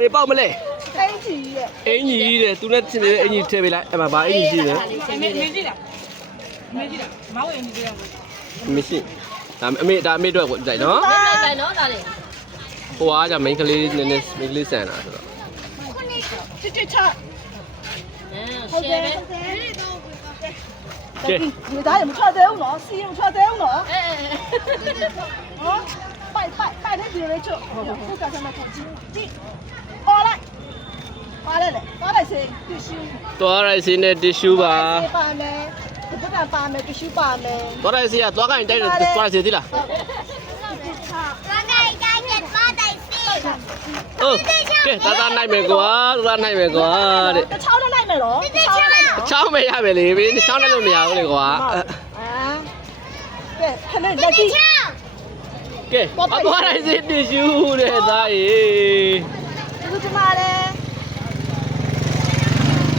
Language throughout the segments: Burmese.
အေးပေါက်မလဲအင်ကြီးရဲ့အင်ကြီးတဲ့သူနဲ့တင်နေတဲ့အင်ကြီးထည့်ပေးလိုက်အဲ့မှာဗာအင်ကြီးရှိတယ်အမေအမေကြည့်လားအမေကြည့်လားမဟုတ်အင်ကြီးကြည့်ရအောင်မရှိဒါအမေဒါအမေအတွက်ကိုကြိုက်နော်အမေကြိုက်နော်ဒါလေဟိုအားကြမိန်းကလေးနည်းနည်းမိန်းကလေးဆန်တာဆိုတော့ခုနေချစ်ချစ်ချဟုတ်တယ်ကဲဒီဒါရမထွက်သေးဘူးနော်စီရမထွက်သေးဘူးနော်အဲဟော 来他丢了球，我刚才没看进，进，过来，过来嘞，过来谁？丢球。သွားရိုက်စင်းနဲ့ tissue ပါပါမယ်။ဒီကပါမယ်တရှိပါမယ်သွားရိုက်စင်းကသွားကိုင်းတိုက်တယ်သွားရိုက်စင်းသီးလားဟုတ်ကဲသာသာနိုင်မယ်ကွာသာသာနိုင်မယ်ကွာတဲ့။တစ်ချောင်းနဲ့လိုက်မယ်နော်။တစ်ချောင်းနဲ့လိုက်မယ်ချောင်းမရမယ်လေဘင်းချောင်းလည်းလို့မရဘူးလေကွာ။အဲ။ကဲခဏလက်ကြည့် ကဲအသွားတိုင်းစစ်တ िश ူးတဲ့သားရေသူကျမလဲ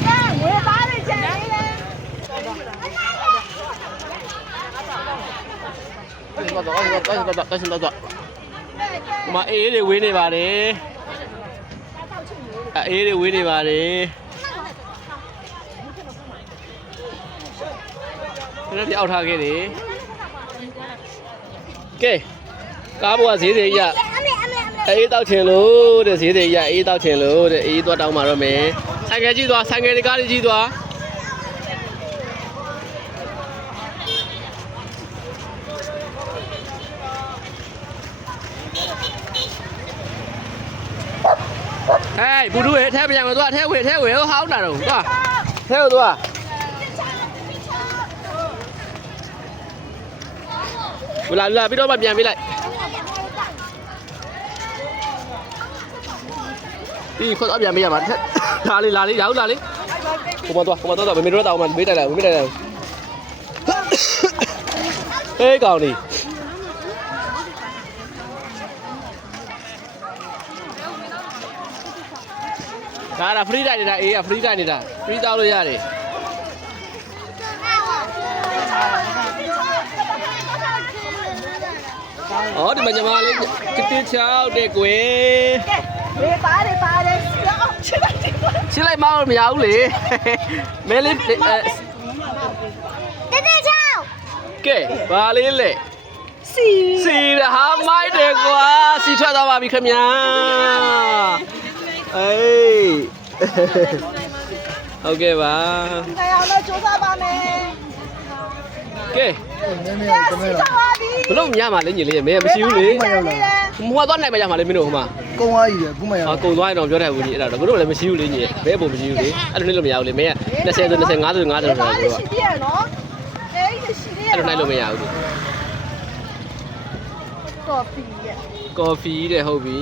ကဲငွေသားတွေချန်နေလဲတော်တော်တော်တော်တော်တော်တော်တော်မအေးတွေဝင်းနေပါတယ်အေးတွေဝင်းနေပါတယ်ကျွန်တော်ပြောက်ထားခဲ့တယ်ကဲ ကားဘွားဈေးတွေရအေးတောက်ချင်လို့တဲ့ဈေးတွေရအေးတောက်ချင်လို့တဲ့အေးသွားတောင်းมาတော့မယ်ဆိုင်ကယ်ကြီးသွားဆိုင်ကယ်ဒီကားကြီးသွားဟဲ့ဘူဒူရဲ့ထဲပြန်မသွားထဲဝေထဲဝေဟောင်းတာတော့သွားထဲကိုသွားဘလာလာပြီးတော့မှပြန်ပေးလိုက် ဒီခေါ်တော့ပြန်ပေးရမှာလာလေလာလေရောက်လာလေကိုမသွားကိုမသွားတော့မေမေတို့တောင်းမှမေးတိုက်လိုက်မေးတိုက်လိုက်ဟေးကောင်လေးဒါကဖရီးတိုက်နေတာအေးကဖရီးတိုက်နေတာဖရီးတောက်လို့ရတယ် ။ဟောဒီမှာညီမလေးတစ်တစ်ချောက်တဲ့ကွယ်။လေပါတယ်ပါတယ်။ချစ်လိုက်ချစ်လိုက်မအောင်မရဘူးလေ။မဲလေးတစ်တစ်ချောက်။ကဲဘာလေးလဲ။စီစီဟာမိုက်တယ်ကွာစီထွက်သွားပါပြီခင်ဗျာအေးဟုတ်ကဲ့ပါတရားအောင်လို့စူးစမ်းပါမယ် ကဲဘလို့ညမှာလဲညီလေးမဲမရှိဘူးလေမူကသွားနိုင်မရမှာလေမင်းတို့ဟိုမှာကုံသွားကြီးပဲခုမှရဟာကုံသွားရင်တော့ပြောတယ်ဘူးကြီးအဲ့ဒါတော့တို့လည်းမရှိဘူးလေညီဘဲပုံမရှိဘူးလေအဲ့လိုနေလို့မရဘူးလေမဲက20ဆို25ဆို50ဆို50ဆိုတာတို့ကရှိသေးရနော်အေးရှိသေးရအဲ့လိုနိုင်လို့မရဘူးလေကော်ဖီရဲ့ကော်ဖီတဲ့ဟုတ်ပြီ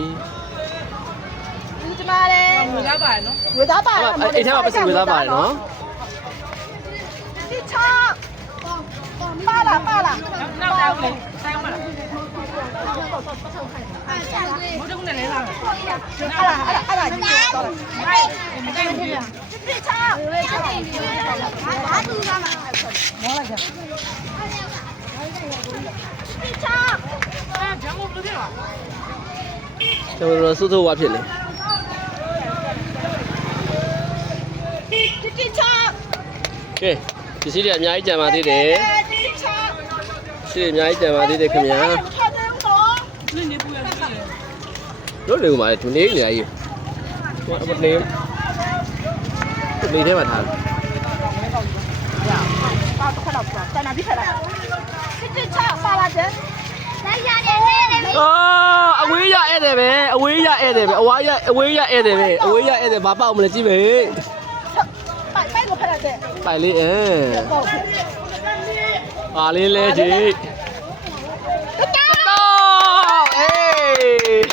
ဒီကျမလည်းငွေသားပါတယ်နော်ငွေသားပါတယ်အဲ့ထဲမှာပတ်စံငွေသားပါတယ်နော်ဒီချော ပါလာပါလာနောက်နောက်တော့လေဆိုင်အောင်မလားဘုဒ္ဓကုနဲ့လဲလာတယ်အဲ့ဒါအဲ့ဒါအဲ့ဒါကြီးတော့တယ်ဟိုင်းအကျဉ်းကြီးရဒီချောင်းဘာတူကမှာမောလိုက်ကြဒီချောင်းအဲဂျမ်မို့ဘယ်လိုဖြစ်လဲကျွန်တော်တို့စိုးစိုးဝါဖြစ်လေဒီဒီချောင်းကဲပစ္စည်းတွေအများကြီးကြံပါသေးတယ်ဒီချောင်း ရှိအများကြီးကြံပါသေးတယ်ခင်ဗျာထားတယ်တော့နင်းနေပူရရှိတယ်တို့လေမှာဒီနေနေရကြီးဟိုအမနေနေထဲမှာထားတယ်ပါတော့ခဏပါတနာပြီးခလာဒီဒီချောင်းပါလာတယ်လိုက်ရတယ်ဟဲ့လေအော်အဝေးရဧည့်တယ်ပဲအဝေးရဧည့်တယ်ပဲအဝါရအဝေးရဧည့်တယ်ပဲအဝေးရဧည့်တယ်ဘာပေါက်မလဲကြည့်ပဲပိုက်ပိုက်ကိုဖက်ရတယ်ပိုင်လေးအဲ ပေါ့ပါလေးလဲကြည့်တော့အေး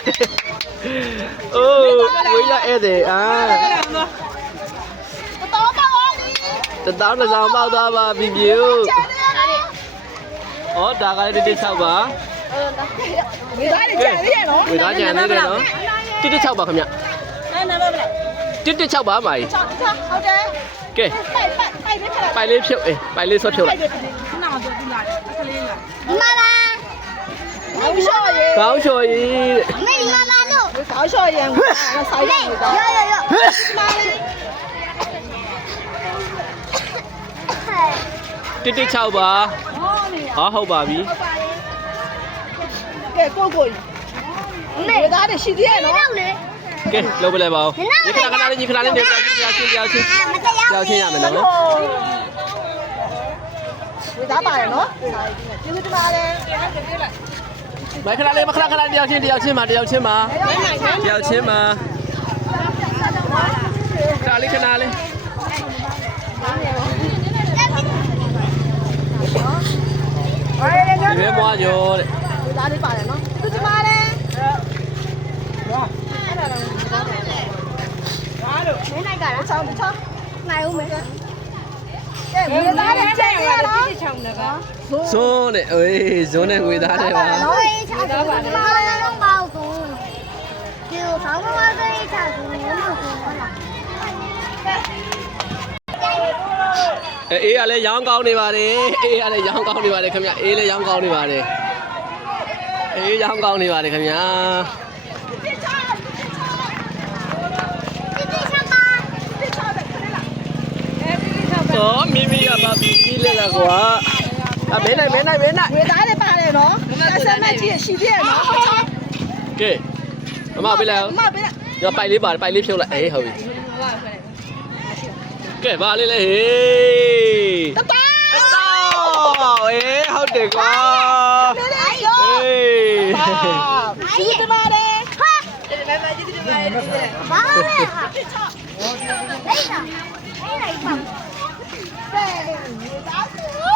အိုးအဝေးရဧည့်တယ်အာတော့ပါပါဒီတတောင်းတစ်ဆောင်ပေါက်သွားပါပြီပြူကျန်တယ်ဩဒါကလည်းတစ်တစ်6ပါဝေသားကြတယ်ရနော်ဝေသားကြံသေးတယ်နော်တစ်တစ်6ပါခင်ဗျနာနာပါမလားတစ်တစ်6ပါမာကြီးချောင်းချောင်းဟုတ်တယ်ကဲပိုက်ပိုက်ပိုက်ပြီးခလာပိုင်လေးဖြုတ်အေးပိုင်လေးဆွတ်ဖြုတ်လိုက် အောင်ပြောပြလိုက်အခလေးလာမမလာကောင်းလျှော်ရေကောင်းလျှော်ရေအမေမမလို့ကောင်းလျှော်ရေဆိုင်ရေရောရောရောမလာတိတိ6ပါဟာဟုတ်ပါပြီကဲကိုကိုမေသားတွေရှိသေးရဲ့နော်ကဲလောက်ပလဲပါဦးဒီခဏခဏလေးဒီခဏလေးနေကြည့်ကြည့်ကြည့်ကြည့်ကြည့်ရမယ်နော် ဝေသားပါတယ်နော်ကျေးဇူးတင်ပါတယ်မခဏလေးမခဏခဏတယောက်ချင်းတယောက်ချင်းမှာတယောက်ချင်းမှာတယောက်ချင်းမှာခဏလေးခဏလေးဒီဘွားကျော်တဲ့ဝေသားလေးပါတယ်နော်သူတင်ပါတယ်အဲ့ဒါတော့ဘာလို့မင်းလိုက်ကြတာချောင်းချောင်းနိုင်ဦးမယ် 唱不唱？哪有没？哎，为啥的这样了？ ဇွန်းတဲ့အေးဇွန်းနဲ့ငွေသားတဲ့ပါ 我也查出来了，妈妈弄包公，就上妈妈这里查出我们公了。 အေးအေးကလည်းရောင်းကောင်းနေပါတယ်အေးကလည်းရောင်းကောင်းနေပါတယ်ခင်ဗျအေးလည်းရောင်းကောင်းနေပါတယ်အေးရောင်းကောင်းနေပါတယ်ခင်ဗျာ ဟိုကအမင်းနိုင်မင်းနိုင်မင်းနိုင်ဝေသားတွေပါတယ်နော်အဆက်မကြီးရှိသေးရနော်ကဲမမပေးလိုက်မမပေးလိုက်ကြောပိုက်လေးပါပိုက်လေးဖြုတ်လိုက်အေးဟုတ်ပြီကဲပါလေးလေဟေးတပါအတော်အေးဟုတ်တယ်ကွာဟေးအေးဒီမှာလေဟာဒီမှာမကြီးဒီမှာလေဘာလဲဟာဟေးလာဟေးလာ 被你打死。